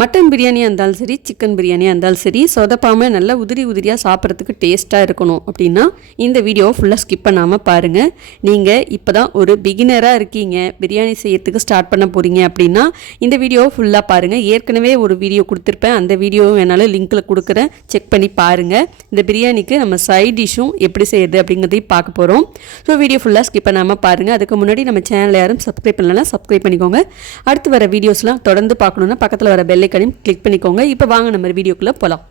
Mutton பிரியாணியாக இருந்தாலும் சரி chicken பிரியாணியாக இருந்தாலும் சரி சொதப்பாமல் நல்லா உதிரி உதிரியாக சாப்பிட்றதுக்கு டேஸ்ட்டாக இருக்கணும் அப்படின்னா இந்த வீடியோவை ஃபுல்லாக ஸ்கிப் பண்ணாமல் பாருங்கள் நீங்கள் இப்போ தான் ஒரு பிகினராக இருக்கீங்க பிரியாணி செய்யறதுக்கு ஸ்டார்ட் பண்ண போகிறீங்க அப்படின்னா இந்த வீடியோவை ஃபுல்லாக பாருங்கள் ஏற்கனவே ஒரு வீடியோ கொடுத்துருப்பேன். அந்த வீடியோவும் என்னால் லிங்க்கில் கொடுக்குறேன். செக் பண்ணி பாருங்கள் இந்த பிரியாணிக்கு நம்ம சைட் டிஷ்ஷும் எப்படி செய்யுது அப்படிங்கிறதையும் பார்க்க போகிறோம் ஸோ வீடியோ ஃபுல்லாக ஸ்கிப் பண்ணாமல் பாருங்கள் அதுக்கு முன்னாடி நம்ம சேனல் யாரும் சப்ஸ்கிரைப் பண்ணலாம் சப்ஸ்கிரைப் பண்ணிக்கோங்க. அடுத்து வர வீடியோஸ்லாம் தொடர்ந்து பார்க்கணுன்னா பக்கத்தில் வர பெல்லைக்கனையும் கிளிக் பண்ணிக்கோங்க. இப்போ வாங்க நம்ம வீடியோக்குள்ளே போகலாம்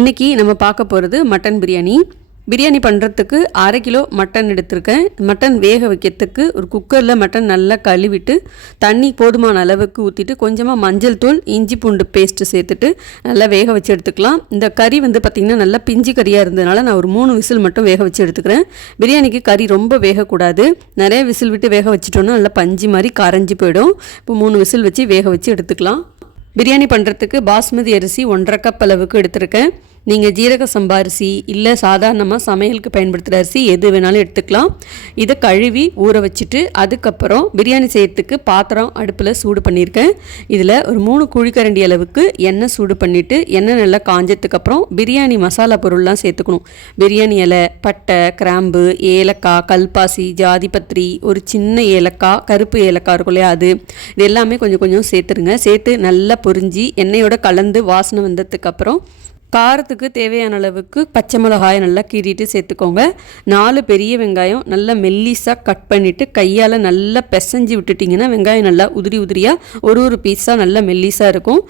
இன்றைக்கி நம்ம பார்க்க போகிறது மட்டன் பிரியாணி. பிரியாணி பண்ணுறதுக்கு அரை கிலோ மட்டன் எடுத்திருக்கேன். மட்டன் வேக வைக்கிறதுக்கு ஒரு குக்கரில் மட்டன் நல்லா கழுவிட்டு தண்ணி போதுமான அளவுக்கு ஊற்றிட்டு கொஞ்சமாக மஞ்சள் தூள் இஞ்சி பூண்டு பேஸ்ட்டு சேர்த்துட்டு நல்லா வேக வச்சு எடுத்துக்கலாம். இந்த கறி வந்து பார்த்திங்கன்னா நல்லா பிஞ்சு கறியாக இருந்ததுனால நான் ஒரு மூணு விசில் மட்டும் வேக வச்சு எடுத்துக்கிறேன். பிரியாணிக்கு கறி ரொம்ப வேகக்கூடாது. நிறைய விசில் விட்டு வேக வச்சுட்டோன்னா நல்லா பஞ்சு மாதிரி கரைஞ்சி போயிடும். இப்போ மூணு விசில் வச்சு வேக வச்சு எடுத்துக்கலாம். பிரியாணி பண்ணுறதுக்கு பாஸ்மதி அரிசி ஒன்றரை கப் அளவுக்கு எடுத்திருக்கேன். நீங்கள் ஜீரக சம்பா அரிசி இல்லை சாதாரணமாக சமையலுக்கு பயன்படுத்துகிற அரிசி எது வேணாலும் எடுத்துக்கலாம். இதை கழுவி ஊற வச்சுட்டு அதுக்கப்புறம் பிரியாணி செய்யறதுக்கு பாத்திரம் அடுப்பில் சூடு பண்ணியிருக்கேன் இதில் ஒரு மூணு குழிக்கரண்டி அளவுக்கு எண்ணெய் சூடு பண்ணிவிட்டு எண்ணெய் நல்லா காஞ்சதுக்கப்புறம் பிரியாணி மசாலா பொருள்லாம் சேர்த்துக்கணும். பிரியாணி இலை பட்டை கிராம்பு ஏலக்காய் கல்பாசி ஜாதிபத்திரி ஒரு சின்ன ஏலக்காய் கருப்பு ஏலக்காய் இருக்கும் இல்லையா அது. இது எல்லாமே கொஞ்சம் கொஞ்சம் சேர்த்துருங்க. சேர்த்து நல்லா பொரிஞ்சு எண்ணெயோட கலந்து வாசனை வந்ததுக்கப்புறம் காரத்துக்கு தேவையான அளவுக்கு பச்சை மிளகாயை நல்லா கீறிட்டு சேர்த்துக்கோங்க. நாலு பெரிய வெங்காயம் நல்லா மெல்லிஸாக கட் பண்ணிவிட்டு கையால் நல்லா பிசைஞ்சு விட்டுட்டிங்கன்னா வெங்காயம் நல்லா உதிரி உதிரியாக ஒரு ஒரு பீஸாக நல்லா மெல்லிஸாக இருக்கும்.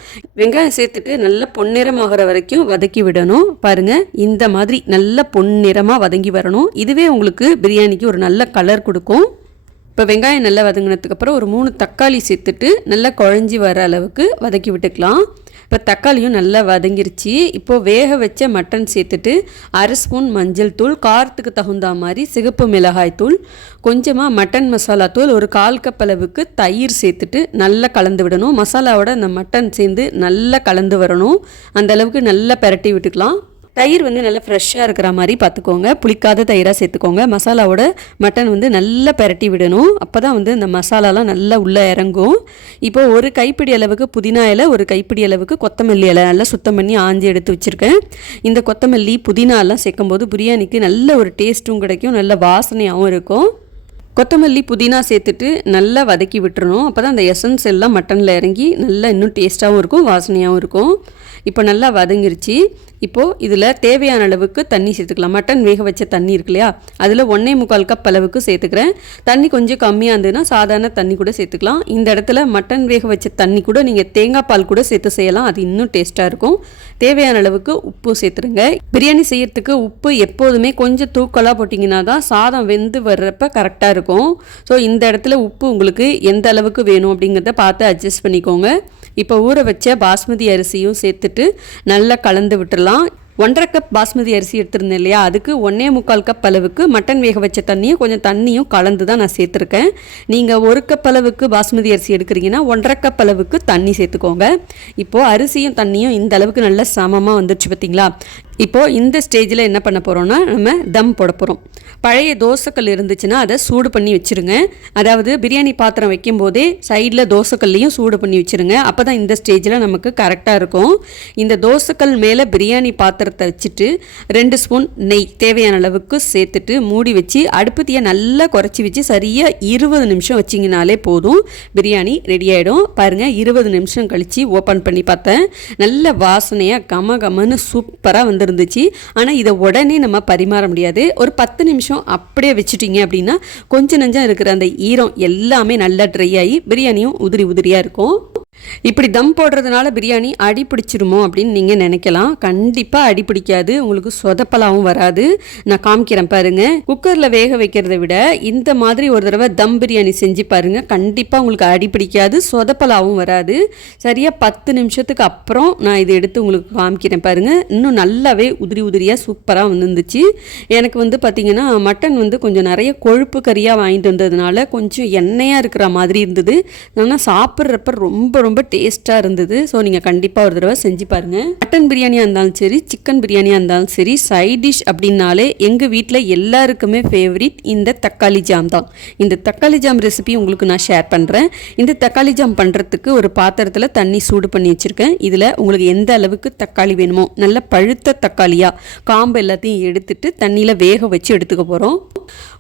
வெங்காயம் சேர்த்துட்டு நல்லா பொன்னிறமாகிற வரைக்கும் வதக்கி விடணும். பாருங்கள் இந்த மாதிரி நல்ல பொன்னிறமாக வதங்கி வரணும். இதுவே உங்களுக்கு பிரியாணிக்கு ஒரு நல்ல கலர் கொடுக்கும். இப்போ வெங்காயம் நல்லா வதங்கினதுக்கப்புறம் ஒரு மூணு தக்காளி சேர்த்துட்டு நல்லா குழஞ்சி வர அளவுக்கு வதக்கி விட்டுக்கலாம். இப்போ தக்காளியும் நல்லா வதங்கிருச்சு. இப்போது வேக வச்ச மட்டன் சேர்த்துட்டு அரை ஸ்பூன் மஞ்சள் தூள் காரத்துக்கு தகுந்த மாதிரி சிகப்பு மிளகாய் தூள் கொஞ்சமாக மட்டன் மசாலா தூள் ஒரு கால் கப் அளவுக்கு தயிர் சேர்த்துட்டு நல்லா கலந்து விடணும். மசாலாவோட அந்த மட்டன் சேர்ந்து நல்லா கலந்து வரணும். அந்தளவுக்கு நல்லா பெரட்டி விட்டுக்கலாம். தயிர் வந்து நல்லா ஃப்ரெஷ்ஷாக இருக்கிற மாதிரி பார்த்துக்கோங்க. புளிக்காத தயிராக சேர்த்துக்கோங்க. மசாலாவோட மட்டன் வந்து நல்லா பரட்டி விடணும். அப்போ தான் வந்து இந்த மசாலாலாம் நல்லா உள்ளே இறங்கும். இப்போ ஒரு கைப்பிடி அளவுக்கு புதினா இலை ஒரு கைப்பிடி அளவுக்கு கொத்தமல்லி இலை நல்லா சுத்தம் பண்ணி ஆஞ்சி எடுத்து வச்சுருக்கேன். இந்த கொத்தமல்லி புதினாலாம் சேர்க்கும்போது பிரியாணிக்கு நல்ல ஒரு டேஸ்ட்டும் கிடைக்கும். நல்ல வாசனையாகவும் இருக்கும். கொத்தமல்லி புதினா சேர்த்துட்டு நல்லா வதக்கி விட்டுறணும். அப்போ தான் அந்த எசன்ஸ் எல்லாம் மட்டனில் இறங்கி நல்லா இன்னும் டேஸ்ட்டாகவும் இருக்கும் வாசனையாகவும் இருக்கும். இப்போ நல்லா வதங்கிருச்சு. இப்போது இதில் தேவையான அளவுக்கு தண்ணி சேர்த்துக்கலாம். மட்டன் வேக வச்ச தண்ணி இருக்கு இல்லையா? அதில் ஒன்றே முக்கால் கப் அளவுக்கு சேர்த்துக்கிறேன். தண்ணி கொஞ்சம் கம்மியாக இருந்ததுன்னா சாதாரண தண்ணி கூட சேர்த்துக்கலாம். இந்த இடத்துல மட்டன் வேக வச்ச தண்ணி கூட நீங்கள் தேங்காய் பால் கூட சேர்த்து செய்யலாம். அது இன்னும் டேஸ்ட்டாக இருக்கும். தேவையான அளவுக்கு உப்பு சேர்த்துருங்க. பிரியாணி செய்யறதுக்கு உப்பு எப்போதுமே கொஞ்சம் தூக்கலாக போட்டிங்கன்னா தான் சாதம் வெந்து வர்றப்ப கரெக்டாக இருக்கும். ஸோ இந்த இடத்துல உப்பு உங்களுக்கு எந்த அளவுக்கு வேணும் அப்படிங்கிறத பார்த்து அட்ஜஸ்ட் பண்ணிக்கோங்க. இப்போ ஊற வச்ச பாஸ்மதி அரிசியும் சேர்த்துட்டு நல்லா கலந்து விட்டுடலாம் ஒன்றரை கப் பாஸ்மதி அரிசி எடுத்திருந்தேன் இல்லையா? அதுக்கு ஒன்றே முக்கால் கப் அளவுக்கு மட்டன் வேக வச்ச தண்ணியும் கொஞ்சம் தண்ணியும் கலந்து தான் நான் சேர்த்துருக்கேன். நீங்கள் ஒரு கப் அளவுக்கு பாஸ்மதி அரிசி எடுக்கிறீங்கன்னா ஒன்றரை கப் அளவுக்கு தண்ணி சேர்த்துக்கோங்க. இப்போது அரிசியும் தண்ணியும் இந்த அளவுக்கு நல்ல சமமாக வந்துடுச்சு பார்த்தீங்களா இப்போது இந்த ஸ்டேஜில் என்ன பண்ண போகிறோன்னா நம்ம தம் போட போகிறோம் பழைய தோசைக்கல் இருந்துச்சுன்னா அதை சூடு பண்ணி வச்சுருங்க. அதாவது பிரியாணி பாத்திரம் வைக்கும் போதே சைடில் தோசைக்கல்லையும் சூடு பண்ணி வச்சுருங்க. அப்போ தான் இந்த ஸ்டேஜில் நமக்கு கரெக்டாக இருக்கும். இந்த தோசைக்கல் மேலே பிரியாணி பாத்திரத்தை வச்சுட்டு ரெண்டு ஸ்பூன் நெய் தேவையான அளவுக்கு சேர்த்துட்டு மூடி வச்சு அடுப்பு நல்லா குறைச்சி வச்சு சரியாக இருபது நிமிஷம் வச்சிங்கனாலே போதும். பிரியாணி ரெடி ஆகிடும் பாருங்கள் இருபது நிமிஷம் கழித்து ஓப்பன் பண்ணி பார்த்தேன். நல்ல வாசனையாக கம கமன்னு சூப்பராக வந்துருந்துச்சு. ஆனால் இதை உடனே நம்ம பரிமாற முடியாது. ஒரு பத்து நிமிஷம் அப்படியே வச்சுட்டிங்க அப்படின்னா கொஞ்சம் நஞ்சம் இருக்கிற அந்த ஈரம் எல்லாமே நல்லா ட்ரை ஆகி பிரியாணியும் உதிரி உதிரியாக இருக்கும். இப்படி தம் போடுறதுனால பிரியாணி அடி பிடிச்சிருமோ அப்படின்னு நீங்கள் நினைக்கலாம். கண்டிப்பாக அடி பிடிக்காது. உங்களுக்கு சொதப்பலாவும் வராது. நான் காமிக்கிறேன் பாருங்கள் குக்கரில் வேக வைக்கிறத விட இந்த மாதிரி ஒரு தடவை தம் பிரியாணி செஞ்சு பாருங்கள் கண்டிப்பாக உங்களுக்கு அடி பிடிக்காது சொதப்பலாவும் வராது. சரியாக பத்து நிமிஷத்துக்கு அப்புறம் நான் இதை எடுத்து உங்களுக்கு காமிக்கிறேன் பாருங்கள் இன்னும் நல்லாவே உதிரி உதிரியாக சூப்பராக வந்துருந்துச்சு. எனக்கு வந்து பார்த்திங்கன்னா மட்டன் வந்து கொஞ்சம் நிறைய கொழுப்பு கறியாக வாங்கிட்டு வந்ததுனால கொஞ்சம் எண்ணெயாக இருக்கிற மாதிரி இருந்தது. ஆனால் சாப்பிட்றப்ப ரொம்ப ரொம்ப டேஸ்ட்டாக இருந்தது. ஸோ நீங்கள் கண்டிப்பாக ஒரு தடவை செஞ்சு பாருங்கள் மட்டன் பிரியாணியாக இருந்தாலும் சரி சிக்கன் பிரியாணியாக இருந்தாலும் சரி சைட் டிஷ் அப்படின்னாலே எங்கள் வீட்டில் எல்லாருக்குமே ஃபேவரிட் இந்த தக்காளி ஜாம் தான். இந்த தக்காளி ஜாம் ரெசிபி உங்களுக்கு நான் ஷேர் பண்ணுறேன் இந்த தக்காளி ஜாம் பண்ணுறதுக்கு ஒரு பாத்திரத்தில் தண்ணி சூடு பண்ணி வச்சுருக்கேன். இதில் உங்களுக்கு எந்த அளவுக்கு தக்காளி வேணுமோ நல்ல பழுத்த தக்காளியாக காம்பு எல்லாத்தையும் எடுத்துட்டு தண்ணியில் வேக வச்சு எடுத்துக்க போகிறோம்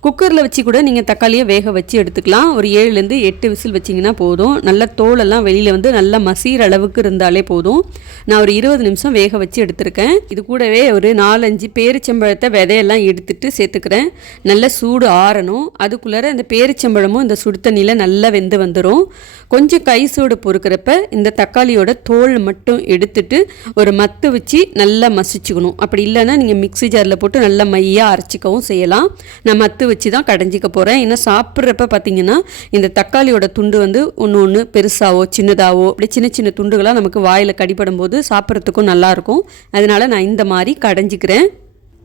குக்கரில் வச்சு கூட நீங்கள் தக்காளியை வேக வச்சு எடுத்துக்கலாம். ஒரு ஏழுலேருந்து எட்டு விசில் வச்சிங்கன்னா போதும். நல்ல தோலெல்லாம் வெளியில் வந்து நல்லா மசிகிற அளவுக்கு இருந்தாலே போதும். நான் ஒரு இருபது நிமிஷம் வேக வச்சு எடுத்திருக்கேன். இது கூடவே ஒரு நாலஞ்சு பேரிச்சம்பழத்தை விதையெல்லாம் எடுத்துட்டு சேர்த்துக்கிறேன். நல்ல சூடு ஆறணும். அதுக்குள்ளார அந்த பேரிச்சம்பழமும் இந்த சுடு தண்ணியில் நல்லா வெந்து வந்துடும் கொஞ்சம் கை சூடு பொறுக்கிறப்ப இந்த தக்காளியோட தோல் மட்டும் எடுத்துட்டு ஒரு மத்து வச்சு நல்லா மசிச்சுக்கணும். அப்படி இல்லைன்னா நீங்கள் மிக்ஸி ஜாரில் போட்டு நல்லா மையாக அரைச்சிக்கவும் செய்யலாம். நான் மத்து வச்சு தான் கடைஞ்சிக்க போகிறேன் ஏன்னா சாப்பிட்றப்ப பார்த்தீங்கன்னா இந்த தக்காளியோட துண்டு வந்து ஒன்று ஒன்று பெருசாவோ சின்னதாவோ அப்படி சின்ன சின்ன துண்டுகளாக நமக்கு வாயில் கடிப்படும் போது சாப்பிட்றதுக்கும் நல்லாயிருக்கும் அதனால் நான் இந்த மாதிரி கடைஞ்சிக்கிறேன்.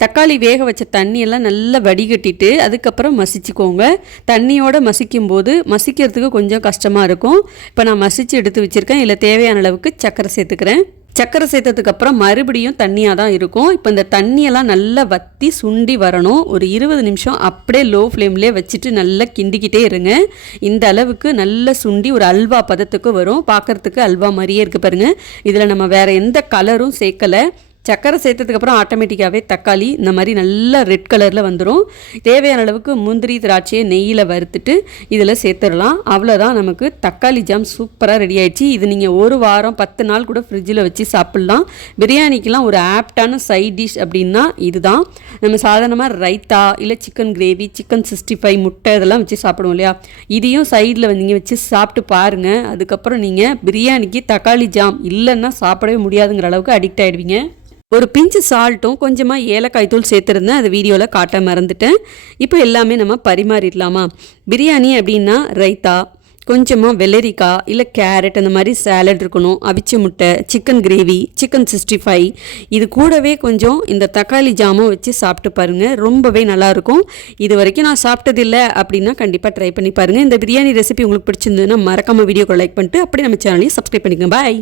தக்காளி வேக வச்ச தண்ணியெல்லாம் நல்லா வடிகட்டிட்டு அதுக்கப்புறம் மசிச்சுக்கோங்க. தண்ணியோடு மசிக்கும் போது மசிக்கிறதுக்கு கொஞ்சம் கஷ்டமாக இருக்கும். இப்போ நான் மசித்து எடுத்து வச்சுருக்கேன். இல்லை தேவையான அளவுக்கு சக்கரை சேர்த்துக்கிறேன். சர்க்கரை சேர்த்ததுக்கப்புறம் மறுபடியும் தண்ணியாக தான் இருக்கும். இப்போ இந்த தண்ணியெல்லாம் நல்லா வற்றி சுண்டி வரணும். ஒரு இருபது நிமிஷம் அப்படியே லோ ஃப்ளேம்லேயே வச்சுட்டு நல்லா கிண்டிக்கிட்டே இருங்க. இந்த அளவுக்கு நல்லா சுண்டி ஒரு அல்வா பதத்துக்கு வரும். பார்க்குறதுக்கு அல்வா மாதிரியே இருக்குது பாருங்கள் இதில் நம்ம வேறு எந்த கலரும் சேர்க்கலை. சக்கரை சேர்த்ததுக்கப்புறம் ஆட்டோமேட்டிக்காகவே தக்காளி இந்த மாதிரி நல்லா ரெட் கலரில் வந்துடும் தேவையான அளவுக்கு முந்திரி திராட்சையை நெய்யில் வறுத்துட்டு இதில் சேர்த்துடலாம். அவ்வளோதான் நமக்கு தக்காளி ஜாம் சூப்பராக ரெடி ஆயிடுச்சு. இது நீங்கள் ஒரு வாரம் பத்து நாள் கூட ஃப்ரிட்ஜில் வச்சு சாப்பிட்லாம். பிரியாணிக்கெலாம் ஒரு ஆப்டான சைட் டிஷ் அப்படின்னா இதுதான். நம்ம சாதாரணமாக ரைத்தா இல்லை chicken gravy chicken sixty five முட்டை இதெல்லாம் வச்சு சாப்பிடுவோம் இல்லையா? இதையும் சைடில் நீங்கள் வச்சு சாப்பிட்டு பாருங்கள் அதுக்கப்புறம் நீங்கள் பிரியாணிக்கு தக்காளி ஜாம் இல்லைன்னா சாப்பிடவே முடியாதுங்கிற அளவுக்கு அடிக்ட் ஆகிடுவீங்க ஒரு பிஞ்சு சால்ட்டும் கொஞ்சமாக ஏலக்காய் தூள் சேர்த்துருந்தேன். அது வீடியோவில் காட்ட மறந்துட்டேன். இப்போ எல்லாமே நம்ம பரிமாறிடலாமா? பிரியாணி அப்படின்னா ரைத்தா கொஞ்சமாக வெள்ளரிக்காய் இல்லை கேரட் அந்த மாதிரி சேலட் இருக்கணும். அவிச்ச முட்டை chicken gravy chicken sixty five இது கூடவே கொஞ்சம் இந்த தக்காளி ஜாமும் வச்சு சாப்பிட்டு பாருங்கள் ரொம்பவே நல்லாயிருக்கும். இது வரைக்கும் நான் சாப்பிட்டதில்லை அப்படின்னா கண்டிப்பாக ட்ரை பண்ணி பாருங்கள் இந்த பிரியாணி ரெசிபி உங்களுக்கு பிடிச்சிருந்ததுன்னா மறக்காமல் வீடியோக்கு லைக் பண்ணிட்டு அப்படி நம்ம சேனலையும் சப்ஸ்கிரைப் பண்ணிக்கோங்க. பாய்